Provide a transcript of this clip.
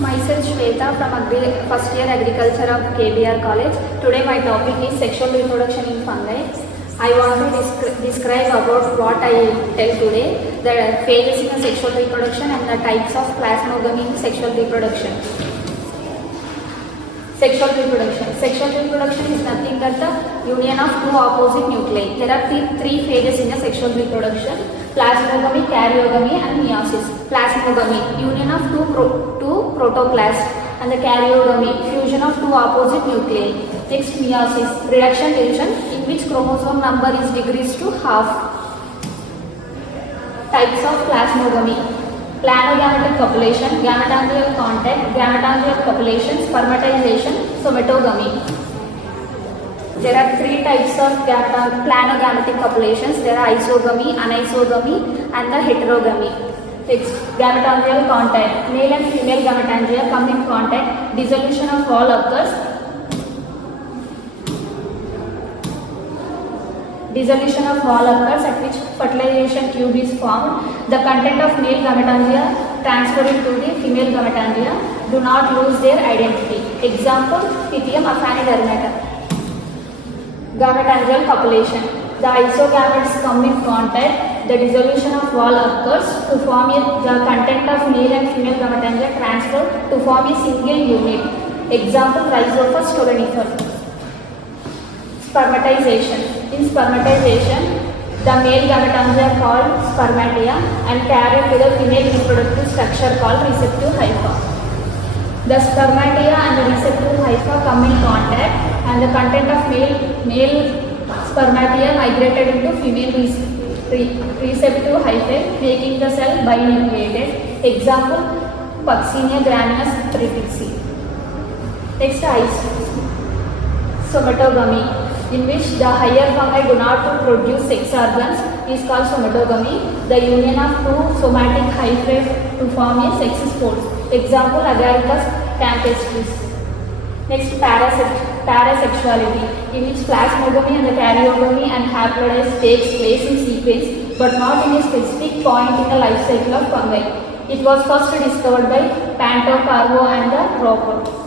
Myself Shweta from first year agriculture of KBR College. Today my topic is sexual reproduction in fungi. I want to describe about what I tell today, the phases in the sexual reproduction and the types of plasmogamy in sexual reproduction. Sexual reproduction. Sexual reproduction is nothing but the union of two opposite nuclei. There are three phases in the sexual reproduction: plasmogamy, karyogamy and meiosis. Plasmogamy, union of two protoplasts, and the karyogamy, fusion of two opposite nuclei. Next, meiosis, reduction division in which chromosome number is decreased to half. Types of plasmogamy: planogametic copulation, gametangial contact, gametangial copulation, spermatization, somatogamy. There are three types of planogametic copulations. There are isogamy, anisogamy and the heterogamy. Next, gametangial contact. Male and female gametangia come in contact. Dissolution of wall occurs. Dissolution of wall occurs at which fertilization tube is formed. The content of male gametangia transferred into the female gametangia do not lose their identity. Example, Pythium aphanidermata. Gametangial copulation. The isogametes come in contact. The dissolution of wall occurs to form the content of male and female gametangia transferred to form a single unit. Example, Rhizophus stolonifer. Spermatization. In spermatization, the male gametangia called spermatia and carried to the female reproductive structure called receptive hypha. The spermatia and the receptive hypha come in contact and the content of male spermatia migrated into female receptive hyphae, making the cell binucleated. Example, Puccinia gramineus triptychs. Next, somatogamy, in which the higher fungi do not produce sex organs, is called somatogamy. The union of two somatic hyphae to form a sex spores. Example, Agaricus campestris. Next, parasexuality, in which plasmogamy and the karyogamy and haploids takes place in sequence but not in a specific point in the life cycle of fungi. It was first discovered by Panto, Carvo and the Rocco.